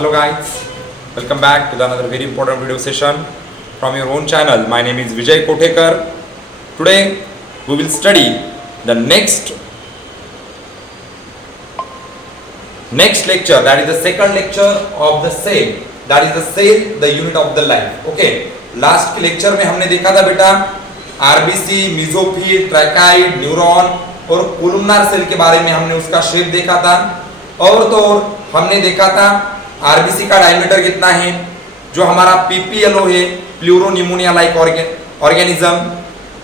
Hello guys, welcome back to another very important video session from your own channel. My name is Vijay Kothekar. Today we will study the next lecture, that is the second lecture of the cell, that is the cell, the unit of the life. Okay, last के lecture में हमने देखा था बेटा RBC, mesophyll, ट्रैकाइड, neuron और columnar cell के बारे में हमने उसका शेप देखा था। और तो हमने देखा था आरबीसी का डायमीटर कितना है, जो हमारा पीपीएलओ है, प्लूरोनिमोनिया लाइक ऑर्गेनिज्म।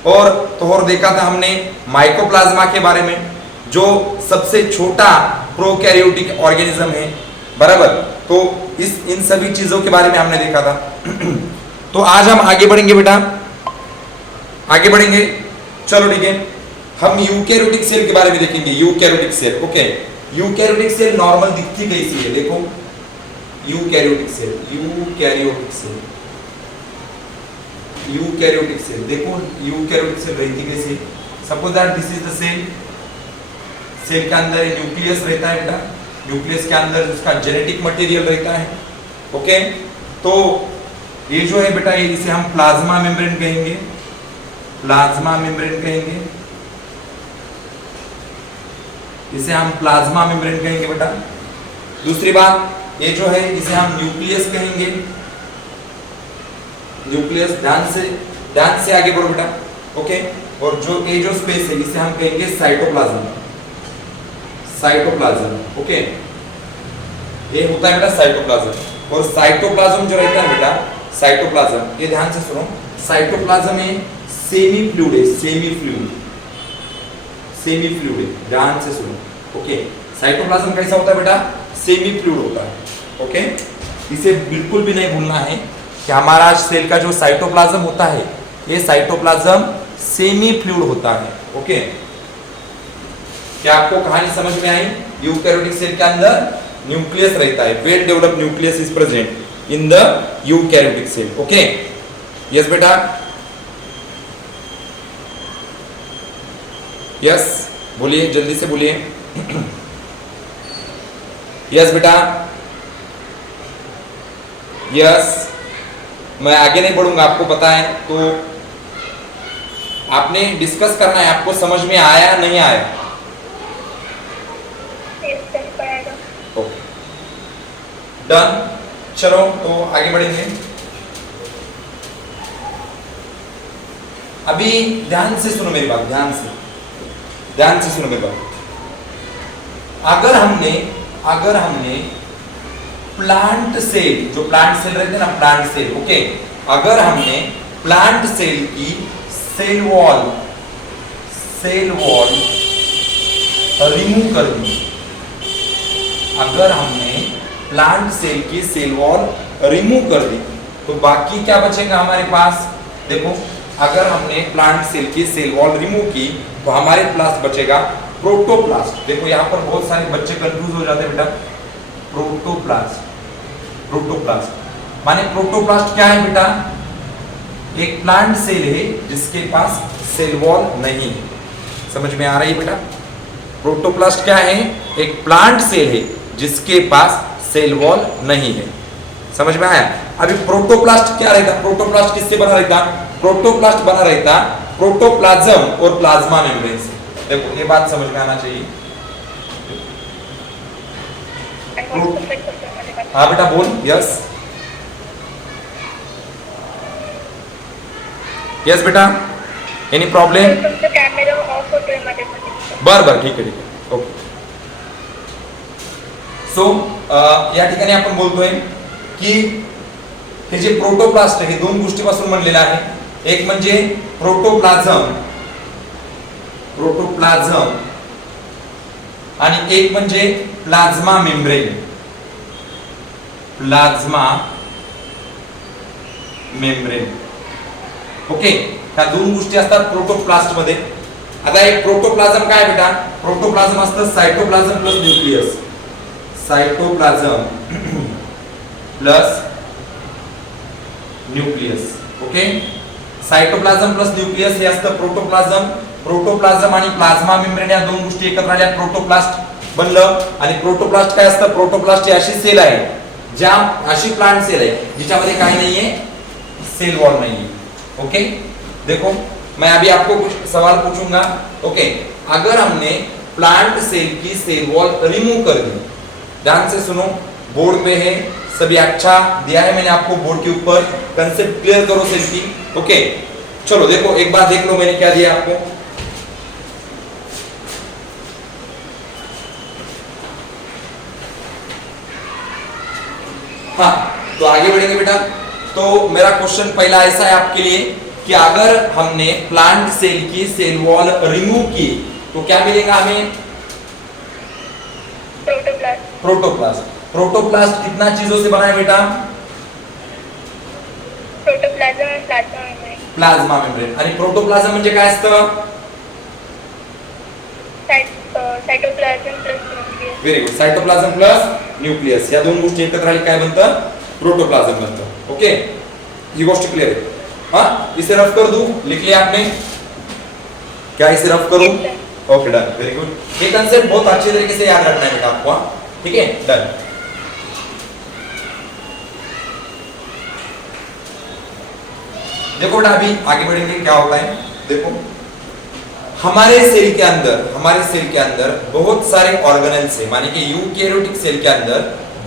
और देखा था हमने माइकोप्लाज्मा के बारे में, जो सबसे छोटा प्रोकैरियोटिक ऑर्गेनिज्म है, बराबर। तो इन सभी चीजों के बारे में हमने देखा था। तो आज हम आगे बढ़ेंगे बेटा, आगे बढ़ेंगे। चलो ठीक है, हम यूकैरियोटिक सेल के बारे में देखेंगे। Eukaryotic cell, okay. Eukaryotic cell normal दिखती कैसी है, देखो eukaryotic cell, eukaryotic cell, eukaryotic cell, देखो यूकैरियोटिक सेल रहती कैसे। Suppose that this is the cell, cell के अंदर न्यूक्लियस रहता है बेटा, न्यूक्लियस के अंदर उसका जेनेटिक मटेरियल रहता है, ओके। तो ये जो है बेटा, इसे हम प्लाज्मा मेम्ब्रेन कहेंगे, प्लाज्मा मेम्ब्रेन कहेंगे, इसे हम प्लाज्मा मेम्ब्रेन कहेंगे बेटा। दूसरी बात, ये जो है इसे हम न्यूक्लियस कहेंगे, न्यूक्लियस। ध्यान से आगे बढ़ो बेटा, ओके। और ये जो स्पेस है इसे हम कहेंगे साइटोप्लाज्म, साइटोप्लाज्म, ओके। ये होता है बेटा साइटोप्लाज्म। और साइटोप्लाज्म जो रहता है बेटा, साइटोप्लाज्म, ये ध्यान से सुनो, साइटोप्लाज्म में सेमी फ्लूइड है, सेमी फ्लूइड, सेमी फ्लूइड, ध्यान से सुनो, ओके। साइटोप्लाज्म कैसा होता है बेटा, सेमी फ्लूइड होता है, ओके। इसे बिल्कुल भी नहीं भूलना है कि हमारा सेल का जो साइटोप्लाज्म होता है, ये साइटोप्लाज्म सेमी फ्लूइड होता है, ओके। क्या आपको कहानी समझ में आई? यूकैरियोटिक सेल के अंदर न्यूक्लियस रहता है, well developed nucleus is present in the eukaryotic cell, okay. Yes बेटा, यस बोलिए, जल्दी से बोलिए। यस बेटा, यस। मैं आगे नहीं बढ़ूंगा, आपको पता है, तो आपने डिस्कस करना है, आपको समझ में आया नहीं आया? Okay, done. चलो तो आगे बढ़ेंगे। अभी ध्यान से सुनो मेरी बात, ध्यान से सुनो मेरी बात। अगर हमने प्लांट सेल, जो प्लांट सेल रहते हैं ना, प्लांट सेल, ओके। अगर हमने प्लांट सेल की सेल वॉल रिमूव कर दी, अगर हमने प्लांट सेल की सेल वॉल रिमूव कर दी, तो बाकी क्या बचेगा हमारे पास? देखो, अगर हमने प्लांट सेल की सेल वॉल रिमूव की तो हमारे पास बचेगा प्रोटोप्लास्ट। देखो यहाँ पर बहुत सारे बच्चे कंफ्यूज हो जाते हैं बेटा। प्रोटोप्लास्ट, प्रोटोप्लास्ट माने प्रोटोप्लास्ट क्या है बेटा? एक प्लांट सेल है जिसके पास सेल वॉल नहीं है। समझ में आ रही है बेटा? प्रोटोप्लास्ट क्या है? एक प्लांट सेल है जिसके पास सेल वॉल नहीं है। समझ में आया? अभी प्रोटोप्लास्ट क्या रहता? प्रोटोप्लास्ट किससे बना रहता? प्रोटोप्लास्ट बना रहता प्रोटोप्लाज्म और प्लाज्मा मेम्ब्रेन से। देखो ये बात समझ में आना चाहिए। हाँ बेटा बोल। यस यस बेटा, एनी प्रॉब्लेम? बर ठीक आहे, ओके। सो या ठिकाणी आपण बोलतोय की हे जे प्रोटोप्लास्ट आहे, दोन गोष्टीपासून बनलेला आहे। एक म्हणजे प्रोटोप्लाझम आणि एक म्हणजे plasma membrane, plasma membrane, okay. ह्या दोन गोष्टी असतात प्रोटोप्लास्ट मध्ये। आता एक प्रोटोप्लाझम काय बेटा? प्रोटोप्लाझम असतं cytoplasm plus nucleus, cytoplasm plus nucleus, okay. Cytoplasm plus nucleus हे असतं प्रोटोप्लाझम। प्रोटोप्लाझम आणि प्लाज्मा मेम्ब्रेन या दोन गोष्टी एकत्र आल्या प्रोटोप्लास्ट बनलं। आणि प्रोटोप्लास्ट काय असतं? प्रोटोप्लास्ट ही अशी सेल आहे ज्या अशी प्लांट सेल आहे जिच्यामध्ये काय नाहीये, सेल वॉल नाहीये. ओके, देखो मैं अभी आपको कुछ सवाल पूछूंगा. ओके, अगर हमने प्लांट सेल की सेल वॉल रिमूव कर दी, ध्यान से सुनो, बोर्ड पे है, सभी अच्छा दिया है मैंने आपको बोर्ड के ऊपर, कंसेप्ट क्लियर करो सेल की. ओके, चलो देखो एक बार देख लो मैंने क्या दिया आपको. हाँ, तो आगे बढ़ेंगे बेटा. तो मेरा क्वेश्चन पहला ऐसा है आपके लिए कि अगर हमने प्लांट सेल की सेल वॉल रिमूव की तो क्या मिलेगा हमें? प्रोटोप्लास्ट. प्रोटोप्लास्ट. प्रोटोप्लास्ट कितना चीजों से बना है बेटा? प्रोटोप्लाझ्म आणि प्लाझ्मा मेम्ब्रेन. Plasma membrane. आणि प्रोटोप्लाझम म्हणजे काय असतं? Cytoplasm plus nucleus. Very good. Cytoplasm plus nucleus या दोन गोष्टी एकत्र आली काय बनतं? प्रोटोप्लाझम बनतं. ओके, ही गोष्ट क्लियर है. हाँ, इसे रफ कर दूं, लिख लिया आपने? क्या इसे रफ करूं? Okay, done, very good. ये कंसेप्ट बहुत अच्छे तरीके से याद रखना है बेटा आपको. ठीक है, डन. देखो बेटा अभी आगे बढ़ेंगे, क्या होता है देखो. हमारे सेल के अंदर बहुत सारे ऑर्गेनेल्स है, माने कि यूकैरियोटिक सेल के अंदर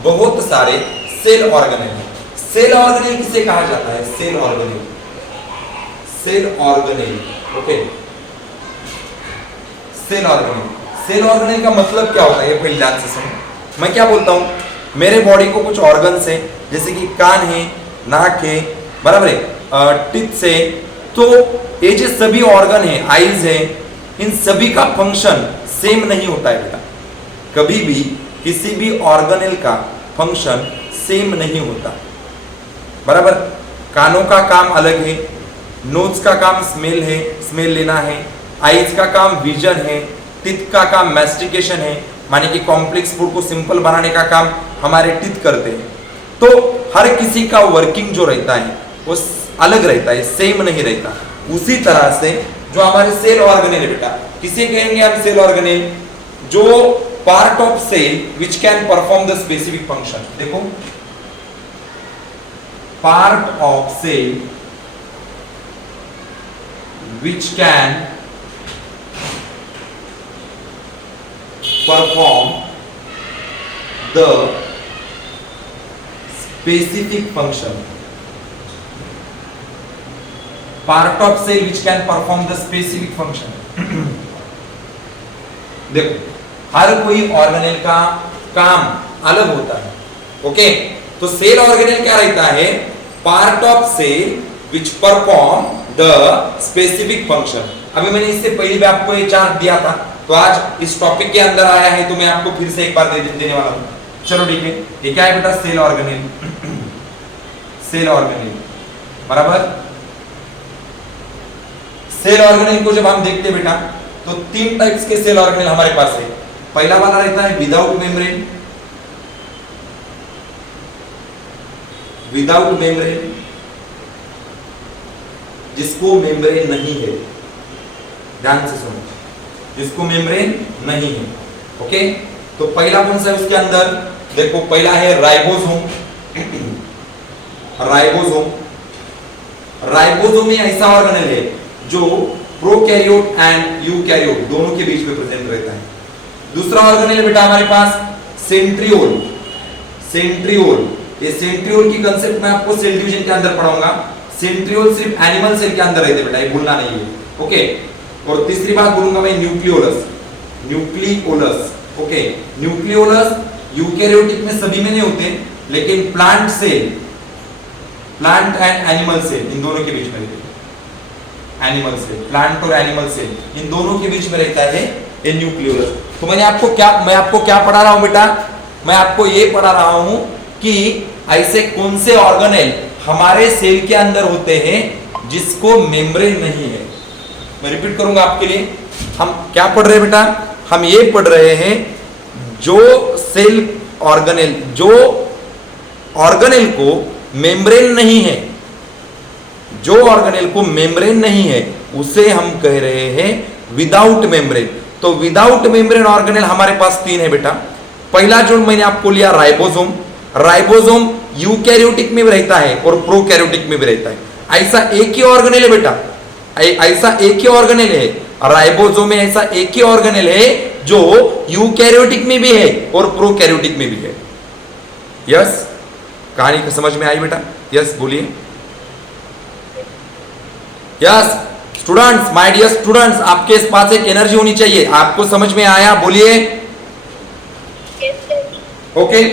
बहुत सारे सेल ऑर्गेनेल है. सेल ऑर्गेनेल किसे कहा जाता है? Cell organelle. Cell organelle. Okay, cell organelle. Cell organelle का मतलब क्या होता है ये पहले ध्यान से सुनो. मैं क्या बोलता हूं, मेरे बॉडी को कुछ ऑर्गन्स है, जैसे कि कान है, नाक है, बराबर है, टिथ है. तो ये जो सभी ऑर्गन है, आईज है, इन सभी का फंक्शन सेम नहीं होता है बेटा. कभी भी किसी भी ऑर्गेनेल का फंक्शन सेम नहीं होता, बराबर. कानों का काम अलग है, नोज का काम स्मेल है, स्मेल लेना है, आईज का काम विजन है, टिथ का काम मैस्टिकेशन है, माने कि कॉम्प्लेक्स फूड को सिंपल बनाने का काम हमारे टिथ करते हैं. तो हर किसी का वर्किंग जो रहता है वो अलग रहता है, सेम नहीं रहता. उसी तरह से जो हमारे सेल ऑर्गेनेल है बेटा, किसे कहेंगे हम? सेल ऑर्गेनेल जो part of cell which can perform the specific function. देखो, part of cell which can perform the specific function. Part of cell which can perform the specific function. देखो, हर कोई organelle का काम अलग होता है. ओके, तो सेल ऑर्गेनेल क्या रहता है? Part of cell which perform the specific function. अभी मैंने इससे पहले भी आपको ये चार्ट दिया था, तो आज इस टॉपिक के अंदर आया है तो मैं आपको फिर से एक बार देने वाला हूं. चलो ठीक है, ये क्या है बेटा? Cell organelle. सेल ऑर्गेनेल, बराबर. सेल ऑर्गेनेल को जब हम देखते हैं बेटा तो तीन टाइप्स के सेल ऑर्गेनेल हमारे पास है. पहला वाला रहता है विदाउट मेम्ब्रेन. विदाउट मेम्ब्रेन, जिसको मेम्ब्रेन नहीं है. ध्यान से सुनो, जिसको मेम्ब्रेन नहीं है. ओके, तो पहला कौन सा है उसके अंदर? देखो, पहला है राइबोसोम. राइबोसोम. राइबोसोम में ऐसा ऑर्गेनेल है जो प्रोकैरियोट एंड यूकैरियोट दोनों के बीच में प्रेजेंट रहता है. दूसरा ऑर्गेनेल बेटा हमारे पास सेंट्रियोल. सेंट्रियोल, ये सेंट्रियोल की कंसेप्ट मैं आपको सेल डिवीजन के अंदर पढ़ाऊंगा. सेंट्रियोल सिर्फ एनिमल सेल के अंदर रहते बेटा, ये भूलना नहीं है. ओके, और तीसरी बात बोलूंगा मैं nucleolus. Nucleolus. Okay, nucleolus eukaryotic में सभी में नहीं होते, लेकिन plant cell, plant and animal cell, इन दोनों के बीच में रहते. एनिमल सेल, प्लांट और एनिमल सेल, इन दोनों के बीच में रहता है ये न्यूक्लियोलस. तो मैं आपको क्या पढ़ा रहा हूं बेटा? मैं आपको ये पढ़ा रहा हूं कि ऐसे कौन से ऑर्गेनेल हमारे सेल के अंदर होते हैं जिसको मेम्ब्रेन नहीं है. मैं रिपीट करूंगा आपके लिए. हम क्या पढ़ रहे हैं बेटा? हम ये पढ़ रहे हैं जो सेल ऑर्गेनेल, जो ऑर्गेनेल को मेम्ब्रेन नहीं है, जो ऑर्गेनेल को मेम्ब्रेन नहीं है उसे हम कह रहे हैं विदाउट मेम्ब्रेन. तो विदाउट मेम्ब्रेन ऑर्गेनेल हमारे पास तीन है बेटा. पहला जो मैंने आपको लिया राइबोसोम, राइबोसोम यूकैरियोटिक में भी रहता है और प्रोकैरियोटिक में भी रहता है। ऐसा एक ही ऑर्गेनेल है बेटा, ऐसा एक ही ऑर्गेनेल है, राइबोसोम में ऐसा एक ही ऑर्गेनेल है जो यूकैरियोटिक में भी है और प्रोकैरियोटिक में भी है। यस, कहानी को समझ में आई बेटा? यस बोलिए। Yes students, my dear students, आपके पास एक एनर्जी होनी चाहिए। आपको समझ में आया? बोलिए। ओके,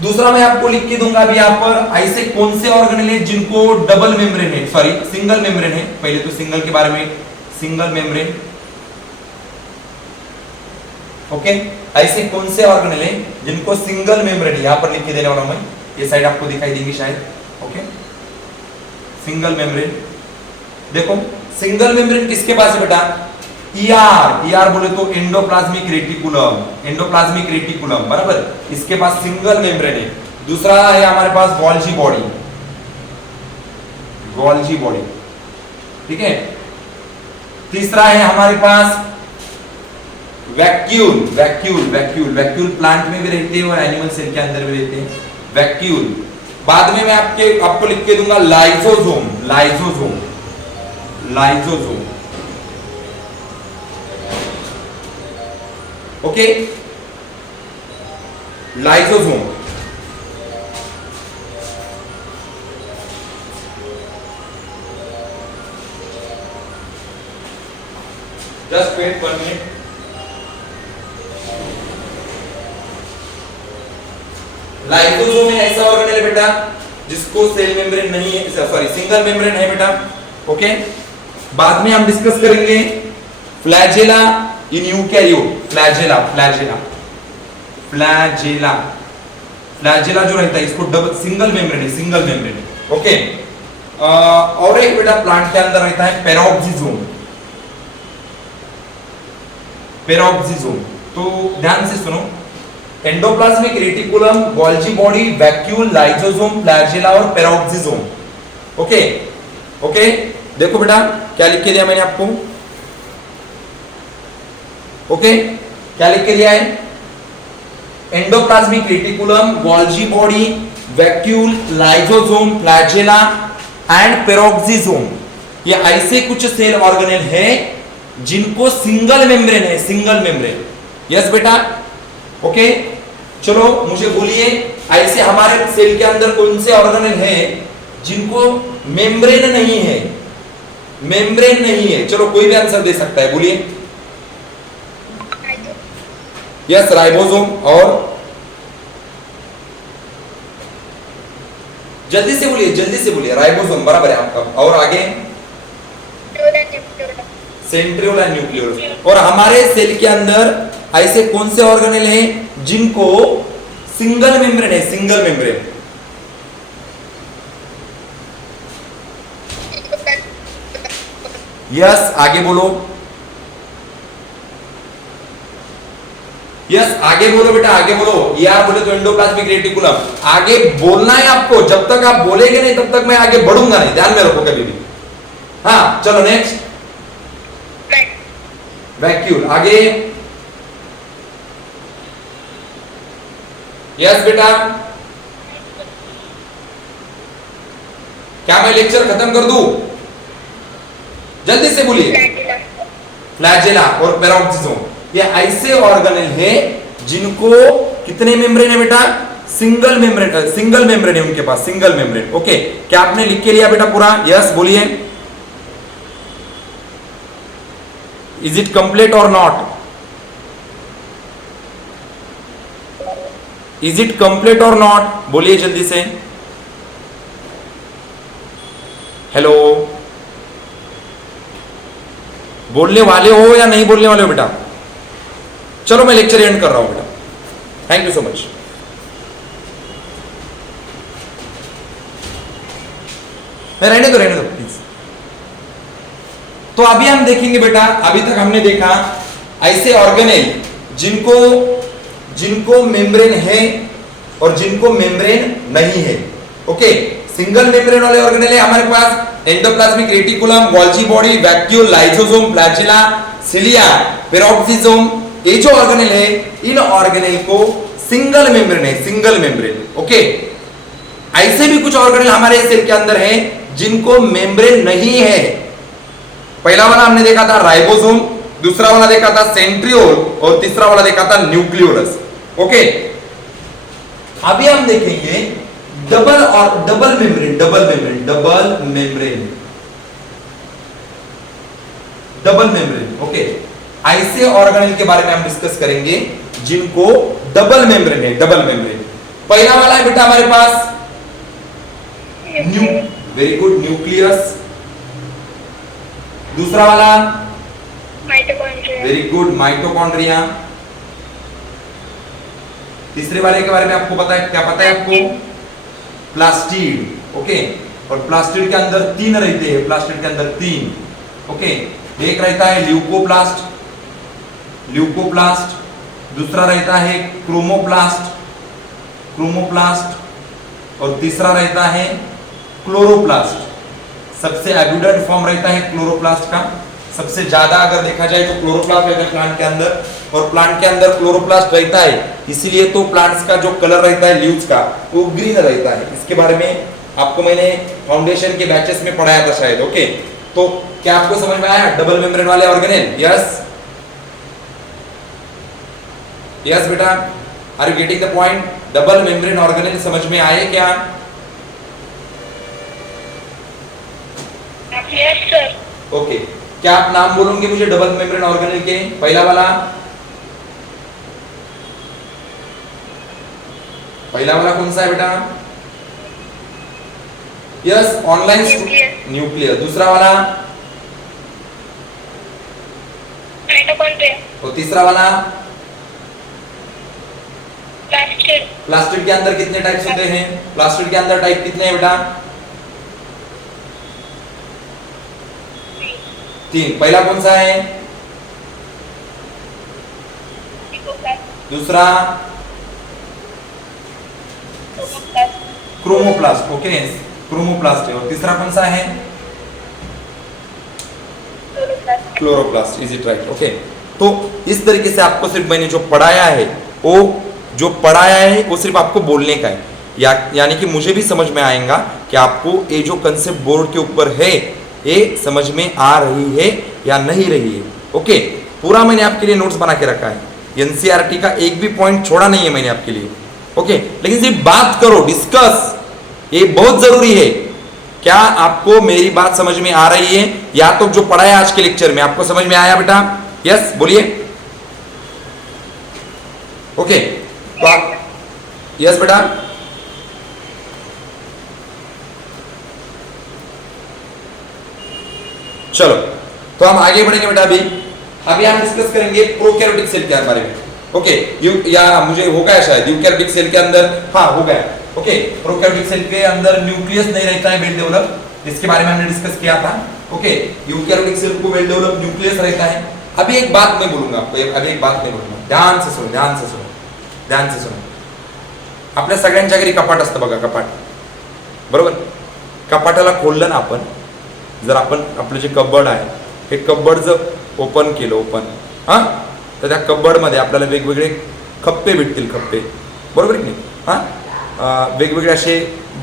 दूसरा मैं आपको लिख के दूंगा अभी यहाँ पर, ऐसे कौन से ऑर्गेनेल है जिनको डबल मेम्ब्रेन है, सॉरी सिंगल मेम्ब्रेन है। पहले तो सिंगल के बारे में, सिंगल मेम्ब्रेन। ओके, ऐसे कौन से ऑर्गेनेल है जिनको सिंगल मेम्ब्रेन है, यहां पर लिख के देने वाला हूं मैं, ये साइड आपको दिखाई देंगी शायद। Okay, single membrane. देखो सिंगल मेम्ब्रेन किसके पास है बेटा? ईआर बोले तो एंडोप्लाज्मिक रेटिकुलम, एंडोप्लाज्मिक रेटिकुलम बराबर, इसके पास सिंगल मेम्ब्रेन है। दूसरा है हमारे पास गोल्जी बॉडी, गोल्जी बॉडी, ठीक है। तीसरा है हमारे पास vacuole, vacuole vacuole vacuole plant में भी रहते हैं और एनिमल सेल के अंदर भी रहते हैं, वैक्यूल। बाद में मैं आपको लिख के दूंगा lysosome, lysosome, lysosome. Okay, lysosome. Just wait 1 minute. Lysosome में ऐसा ऑर्गेनेल है बेटा जिसको सेल मेम्ब्रेन नहीं है, सॉरी सिंगल मेम्ब्रेन है बेटा। ओके, बाद में हम डिस्कस करेंगे फ्लैजेला इन eukaryote, flagella, flagella, flagella, flagella जो रहता है इसको डबल सिंगल मेम्ब्रेन है, सिंगल मेम्ब्रेन। ओके, और एक बेटा प्लांट के अंदर रहता है पेरोक्सिसोम, पेरोक्सिसोम। तो ध्यान से सुनो, endoplasmic reticulum, Golgi body, vacuole, lysosome, flagella और पेरोक्सिसोम। ओके ओके, देखो बेटा क्या लिख के दिया मैंने आपको। ओके, क्या लिख के दिया है? Endoplasmic reticulum, Golgi body, vacuole, lysosome, flagella and peroxisome, ये ऐसे कुछ सेल ऑर्गेनेल है जिनको सिंगल मेम्ब्रेन है, सिंगल मेम्ब्रेन। यस बेटा, ओके। चलो मुझे बोलिए, ऐसे हमारे सेल के अंदर कौन से ऑर्गेनेल है जिनको मेम्ब्रेन नहीं है, मेम्ब्रेन नहीं है? चलो कोई भी आंसर दे सकता है, बोलिए। Yes, ribosome. और जल्दी से बोलिए, जल्दी से बोलिए, राइबोसोम बराबर है आपका। और आगे सेंट्रियोल एंड न्यूक्लियोलस। और हमारे सेल के अंदर ऐसे कौन से ऑर्गेनेल हैं जिनको सिंगल मेम्ब्रेन है, सिंगल मेम्ब्रेन? यस, आगे बोलो। यस, आगे बोलो बेटा, आगे बोलो। यार बोले तो एंडोप्लाज्मिक रेटिकुलम, आगे बोलना है आपको। जब तक आप बोलेंगे नहीं तब तक मैं आगे बढ़ूंगा नहीं, ध्यान में रखो कभी भी। हाँ चलो नेक्स्ट, वैक्यूल। आगे यस बेटा, क्या मैं लेक्चर खत्म कर दूं? जल्दी से बोलिए। फ्लैजेला और पेरोक्सिसोम, ये ऐसे ऑर्गेनेल हैं जिनको कितने मेम्ब्रेन है बेटा? सिंगल मेम्ब्रेन, सिंगल मेम्ब्रेन है उनके पास, सिंगल मेम्ब्रेन। ओके, क्या आपने लिख के लिया बेटा पूरा? यस बोलिए। इज इट कंप्लीट और नॉट? इज इट कंप्लीट और नॉट? बोलिए जल्दी से। हेलो, बोलने वाले हो या नहीं बोलने वाले हो बेटा? चलो मैं लेक्चर एंड कर रहा हूं बेटा। Thank you so much. रहने दो प्लीज। तो अभी हम देखेंगे बेटा, अभी तक हमने देखा ऐसे ऑर्गेनेल जिनको मेम्ब्रेन है और जिनको मेम्ब्रेन नहीं है। ओके, सिंगल मेम्ब्रेन वाले ऑर्गेनेल है हमारे पास endoplasmic reticulum, Golgi body, vacuole, lysosome, flagella, cilia, peroxisome. ये जो ऑर्गेनेल है, इन ऑर्गेनेल को सिंगल मेम्ब्रेन है, सिंगल मेम्ब्रेन। ओके, ऐसे भी कुछ ऑर्गेनेल हमारे सेल के अंदर हैं जिनको मेम्ब्रेन नहीं है। पहला वाला हमने देखा था राइबोसोम, दूसरा वाला देखा था सेंट्रियोल और तीसरा वाला देखा था न्यूक्लियोलस। ओके, अभी हम देखेंगे डबल और double membrane, double membrane, double membrane, double membrane. Okay, ऐसे ऑर्गेनेल के बारे में हम डिस्कस करेंगे जिनको डबल मेम्ब्रेन है, डबल मेम्ब्रेन। पहला वाला है बेटा हमारे पास वेरी गुड, न्यूक्लियस। दूसरा वाला माइटोकॉन्ड्रिया। Very good, mitochondria. तीसरे वाले के बारे में आपको पता है, क्या पता है आपको? प्लास्टिड। ओके, और प्लास्टिड के अंदर तीन रहते हैं, प्लास्टिड के अंदर तीन। ओके, एक रहता है ल्यूकोप्लास्ट, ल्यूकोप्लास्ट। दूसरा रहता है क्रोमोप्लास्ट, क्रोमोप्लास्ट। और तीसरा रहता है क्लोरोप्लास्ट। सबसे एब्यूडेंट फॉर्म रहता है क्लोरोप्लास्ट का, सबसे ज्यादा अगर देखा जाए तो क्लोरोप्लास्ट रहता है प्लांट के अंदर, और प्लांट के अंदर क्लोरोप्लास्ट रहता है, इसीलिए तो प्लांट्स का जो कलर रहता है लीव्स का वो ग्रीन रहता है। इसके बारे में आपको मैंने फाउंडेशन के बैचेस में पढ़ाया था शायद। ओके, तो क्या आपको समझ में आया डबल मेम्ब्रेन वाले ऑर्गेनेल? यस, यस बेटा, are you getting the point? Double membrane organelle समझ में आए क्या? Yes sir. ओके, क्या आप नाम बोलोगे मुझे डबल मेम्ब्रेन ऑर्गेनेल के? पहला वाला, पहला वाला कौन सा है बेटा? Yes, online nuclear. दूसरा वाला माइटोकॉन्ड्रिया। और तीसरा वाला प्लास्टिड। प्लास्टिड के अंदर कितने टाइप्स होते हैं? प्लास्टिड के अंदर टाइप कितने हैं बेटा? तीन। पहला कौन सा है? दूसरा क्रोमोप्लास्ट। ओके, क्रोमोप्लास्ट है। और तीसरा कौन सा है? Chloroplast. Is it right? Okay, तो इस तरीके से आपको सिर्फ मैंने जो पढ़ाया है वो सिर्फ आपको बोलने का है, यानी कि मुझे भी समझ में आएगा कि आपको ये जो कंसेप्ट बोर्ड के ऊपर है ये समझ में आ रही है या नहीं रही है। ओके, पूरा मैंने आपके लिए नोट्स बना के रखा है, एनसीईआरटी का एक भी पॉइंट छोड़ा नहीं है मैंने आपके लिए। ओके, लेकिन सिर्फ बात करो, डिस्कस, ये बहुत जरूरी है। क्या आपको मेरी बात समझ में आ रही है? या तो जो पढ़ा है आज के लेक्चर में आपको समझ में आया बेटा? यस बोलिए। ओके, तो आप यस बेटा, चलो तो हम आगे बढ़ेंगे बेटा। अभी हम डिस्कस करेंगे प्रोकैरियोटिक सेल के बारे में। ओके, या मुझे हो गया शायद यूकैरियोटिक सेल के अंदर, हाँ हो गया। ओके, प्रोकैरियोटिक सेल के अंदर न्यूक्लियस नहीं रहता है वेल डेवलप, इसके बारे में हमने डिस्कस किया था। ओके, यूकैरियोटिक सेल को वेल डेवलप न्यूक्लियस रहता है। अभी एक बात मैं बोलूंगा आपको, अभी एक बात मैं बोलूंगा, ध्यान से सुनो, ध्यान से सुनो, ध्यान से सुनो। आपल्या सगळ्यांच्या घरी कपाट असतं बघा, कपाट, बरोबर? कपाटाला खोललं ना आपण, जर आपण आपलं जे कबड आहे हे कबड जर ओपन केलं, ओपन हां, तर त्या कबडमध्ये आपल्याला वेगवेगळे खप्पे भेटतील, खप्पे, बरोबर की नाही? हां, वेगवेगळे असे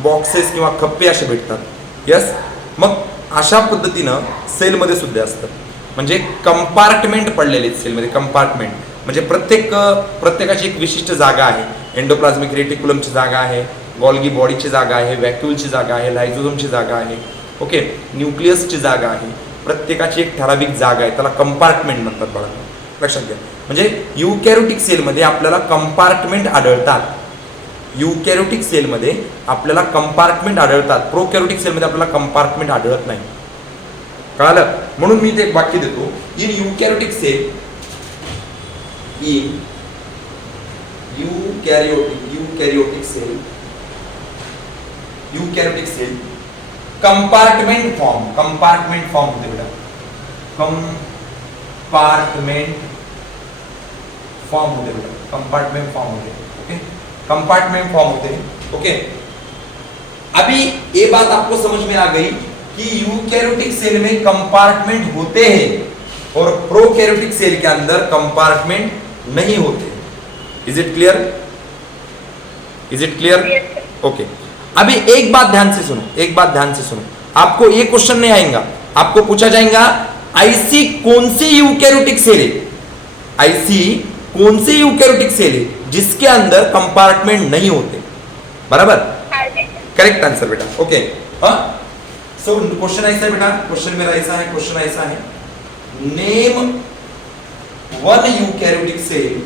बॉक्सेस किंवा खप्पे असे भेटतात। यस, मग अशा पद्धतीनं सेलमध्ये सुद्धा असतं, म्हणजे कंपार्टमेंट पडलेले आहेत सेलमध्ये, कंपार्टमेंट म्हणजे प्रत्येकाची एक विशिष्ट जागा आहे। एंडोप्लाझ्मिक रेटिक्युलमची जागा आहे, गॉल्गी बॉडीची जागा आहे, व्हॅक्यूलची जागा आहे, लायझोझोमची जागा आहे, ओके, न्यूक्लियसची जागा आहे, प्रत्येकाची एक ठराविक जागा आहे, त्याला कंपार्टमेंट म्हणतात बघा, लक्षात घ्या। म्हणजे यूकॅरियोटिक सेलमध्ये आपल्याला कंपार्टमेंट आढळतात, यूकॅरियोटिक सेलमध्ये आपल्याला कंपार्टमेंट आढळतात, प्रोकॅरियोटिक सेलमध्ये आपल्याला कंपार्टमेंट आढळत नाही, कळालं? म्हणून मी ते एक वाक्य देतो, इन यूकॅरियोटिक सेल, इन यूकॅरियोटिक सेल कंपार्टमेंट फॉर्म होते बेटा, कंपार्टमेंट फॉर्म होते बेटा, कंपार्टमेंट फॉर्म होते, ओके, कंपार्टमेंट फॉर्म होते हैं। ओके, अभी ये बात आपको समझ में आ गई कि यूकैरियोटिक सेल में कंपार्टमेंट होते हैं और प्रोकैरियोटिक सेल के अंदर कंपार्टमेंट नहीं होते। Is it clear? Is it clear? Yes, sir. Okay, अभी एक बात ध्यान से सुनो, एक बात ध्यान से सुनो, आपको ये क्वेश्चन नहीं आएगा, आपको पूछा जाएगा ऐसी कौन सी यूकैरियोटिक सेल है, ऐसी कौन सी यूकैरियोटिक सेल है जिसके अंदर कंपार्टमेंट नहीं होते, बराबर? करेक्ट आंसर बेटा, ओके। हाँ, सो क्वेश्चन ऐसा है बेटा, क्वेश्चन मेरा ऐसा है, क्वेश्चन ऐसा है, name one eukaryotic cell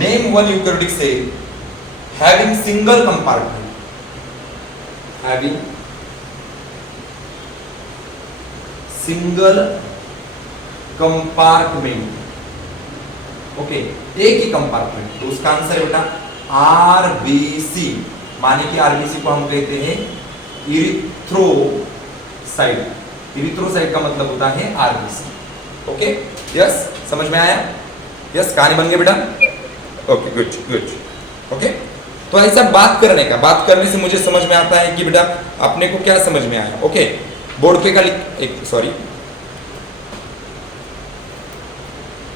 name one eukaryotic cell having single compartment, having single compartment, okay, एक ही कंपार्टमेंट, तो उसका आंसर है बेटा आरबीसी, माने कि आरबीसी को हम कहते हैं इरिथ्रोसाइट, इरिथ्रोसाइट का मतलब होता है आरबीसी, ओके, यस, समझ में आया? यस, कहानी बन गई बेटा, ओके, गुड गुड, ओके। तो ऐसा बात करने का, बात करने से मुझे समझ में आता है कि बेटा अपने को क्या समझ में आया, ओके। बोर्ड पे खाली एक, सॉरी,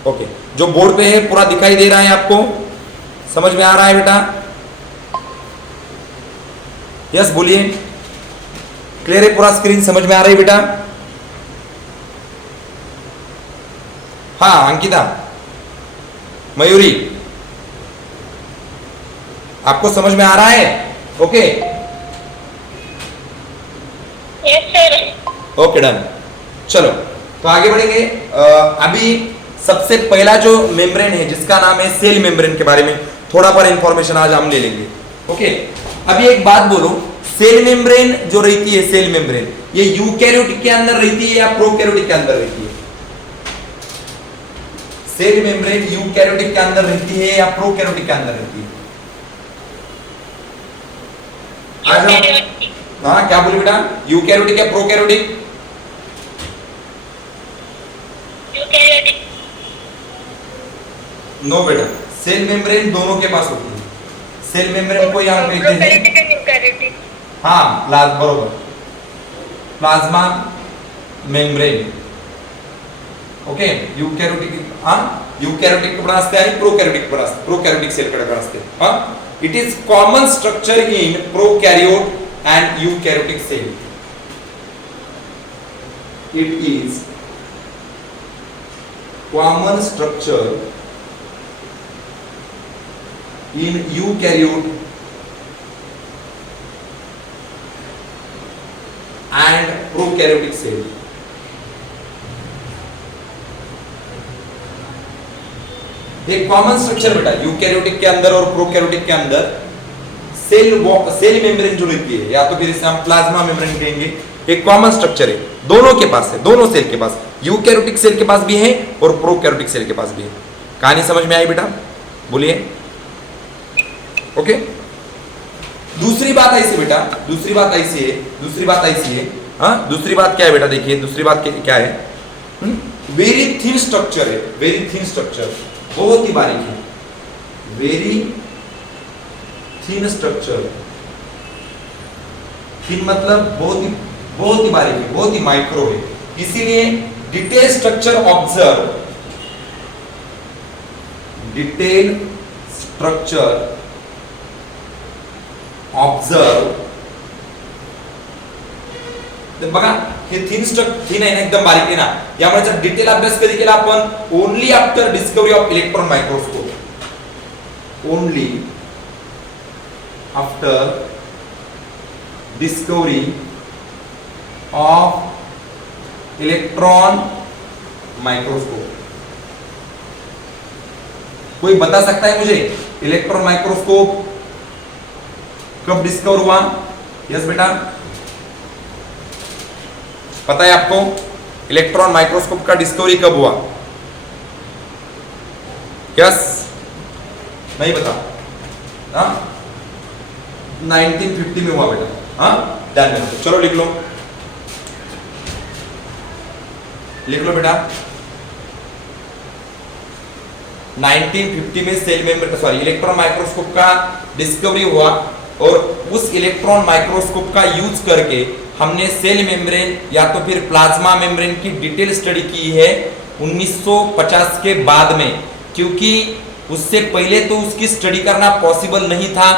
ओके, जो बोर्ड पे है पूरा दिखाई दे रहा है आपको, समझ में आ रहा है बेटा? यस, बोलिए, क्लियर है? पूरा स्क्रीन समझ में आ रही है बेटा? हाँ, अंकिता, मयूरी, आपको समझ में आ रहा है? Okay, Yes, sir. Okay, done. चलो, तो आगे बढ़ेंगे। अभी सबसे पहला जो मेम्ब्रेन है जिसका नाम है सेल मेम्ब्रेन के बारे में थोड़ा पर इंफॉर्मेशन आज हम ले लेंगे, ओके। अभी एक बात बोलो, सेल मेम्ब्रेन जो रहती है, सेल मेम्ब्रेन ये यूकैरियोटिक के अंदर रहती है या प्रोकैरियोटिक के अंदर रहती है? सेल मेम्ब्रेन यूकैरियोटिक के अंदर रहती है या प्रोकैरियोटिक के अंदर रहती है? Eukaryotic. हाँ, क्या बोले बेटा, यूकैरियोटिक या प्रोकैरियोटिक? Eukaryotic. नो बेटा, सेल मेम्ब्रेन दोनों के पास होती है। सेल मेम्ब्रेन को यहाँ कहते हैं, Prokaryotic and eukaryotic. हाँ, बरोबर, प्लाज्मा मेम्ब्रेन, ओके। यूकैरियोटिक, हाँ, यूकैरियोटिक कडे असते आणि प्रोकैरियोटिक कडे असते, प्रोकैरियोटिक सेल कडे असते, हाँ। It is common structure in prokaryote and eukaryotic cell. It is common structure in eukaryote and prokaryotic cell. एक कॉमन स्ट्रक्चर बेटा यूकैरियोटिक के अंदर और प्रोकैरियोटिक के अंदर सेल मेम्ब्रेन जो रहती है, या तो फिर इसे हम प्लाज्मा मेम्ब्रेन कहेंगे, एक कॉमन स्ट्रक्चर है, दोनों के पास है, दोनों सेल के पास, यूकैरियोटिक सेल के पास भी है और प्रोकैरियोटिक सेल के पास भी है। कहानी समझ में आई बेटा? बोलिए, ओके। दूसरी बात ऐसी बेटा, दूसरी बात ऐसी है, दूसरी बात ऐसी है, हाँ, दूसरी बात क्या है बेटा? देखिए दूसरी बात क्या है, वेरी थिन स्ट्रक्चर है, वेरी थिन स्ट्रक्चर, बहुत ही बारीक है, वेरी थिन स्ट्रक्चर, थिन मतलब बहुत ही बारीक है, बहुत ही माइक्रो है, इसीलिए detail structure observe, detail structure observe, बघा हे थिन आहे ना, एकदम बारीक आहे ना, यामुळे डिटेल अभ्यास कधी केला आपण? Only after discovery of electron microscope, only after discovery of electron microscope. कोई बता सकता है मुझे इलेक्ट्रॉन माइक्रोस्कोप कब डिस्कवर हुआ? यस बेटा, पता है आपको इलेक्ट्रॉन माइक्रोस्कोप का डिस्कवरी कब हुआ? यस, नहीं पता? हाँ, 1950 में हुआ बेटा, हाँ, ध्यान में रखो। चलो लिख लो, लिख लो बेटा, 1950 में cell membrane, sorry, electron microscope का डिस्कवरी हुआ और उस इलेक्ट्रॉन माइक्रोस्कोप का यूज करके हमने सेल मेम्ब्रेन या तो फिर प्लाज्मा मेम्ब्रेन की डिटेल स्टडी की है 1950 के बाद में, क्योंकि उससे पहले तो उसकी स्टडी करना पॉसिबल नहीं था।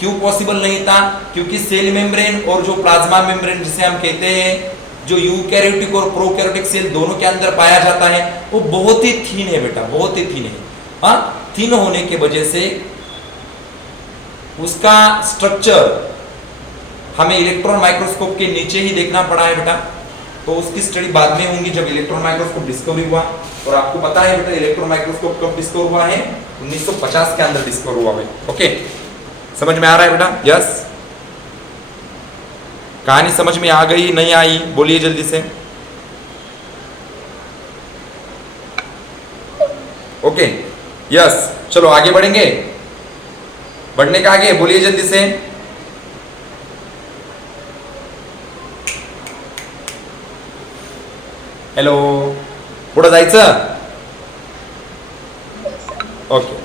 क्यों पॉसिबल नहीं था? क्योंकि सेल मेम्ब्रेन और जो प्लाज्मा मेम्ब्रेन जिसे हम कहते हैं, जो यूकैरियोटिक और प्रोकैरियोटिक सेल दोनों के अंदर पाया जाता है, वो बहुत ही थीन है बेटा, बहुत ही थीन है। हाँ, थीन होने की वजह से उसका स्ट्रक्चर हमें इलेक्ट्रॉन माइक्रोस्कोप के नीचे ही देखना पड़ा है बेटा। तो उसकी स्टडी बाद में होंगी जब इलेक्ट्रॉन माइक्रोस्कोप डिस्कवर हुआ। और आपको पता है बेटा इलेक्ट्रॉन माइक्रोस्कोप कब डिस्कवर हुआ है? 1950 के अंदर डिस्कवर हुआ है। ओके, समझ में आ रहा है बेटा? यस, कहानी समझ में आ गई नहीं आई? बोलिए जल्दी से। ओके, यस, चलो आगे बढ़ेंगे। बढ़ने का आगे बोलिए जल्दी से। हॅलो, पुढे जायचं? ओके,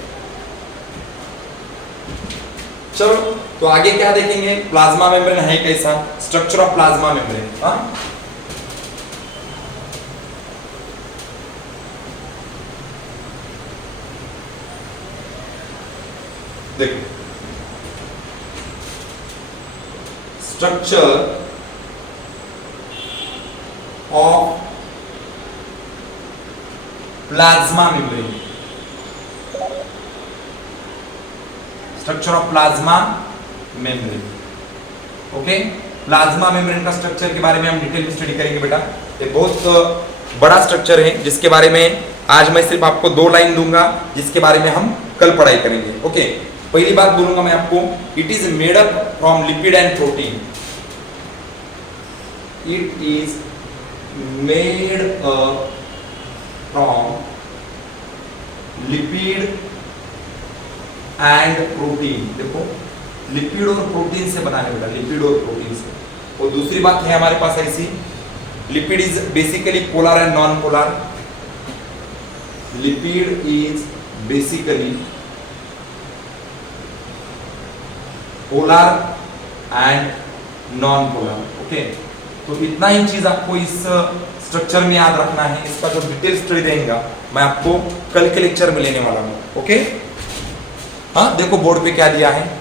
चलो तो आगे क्या देखेंगे? प्लाज्मा मेम्ब्रेन है कैसा, स्ट्रक्चर ऑफ प्लाज्मा मेम्ब्रेन। देखो, structure of plasma membrane, structure of plasma membrane. Okay, plasma membrane का स्ट्रक्चर के बारे में हम डिटेल में स्टडी करेंगे बेटा। ये बहुत बड़ा स्ट्रक्चर है जिसके बारे में आज मैं सिर्फ आपको 2 लाइन दूंगा, जिसके बारे में हम कल पढ़ाई करेंगे। ओके, पहली बात बोलूंगा मैं आपको, it is made up from lipid and protein. It is made up from lipid and protein. देखो, लिपिड और प्रोटीन से बना है बेटा, लिपिड और प्रोटीन से। और दूसरी बात है हमारे पास ऐसी, lipid is basically polar and non polar. Lipid is basically polar and non polar. Okay, तो इतना ही चीज आपको इस स्ट्रक्चर में याद रखना है। इसका जो डिटेल स्टडी देंगे मैं आपको कल के लेक्चर में लेने वाला हूं। ओके, हाँ, देखो बोर्ड पे क्या दिया है।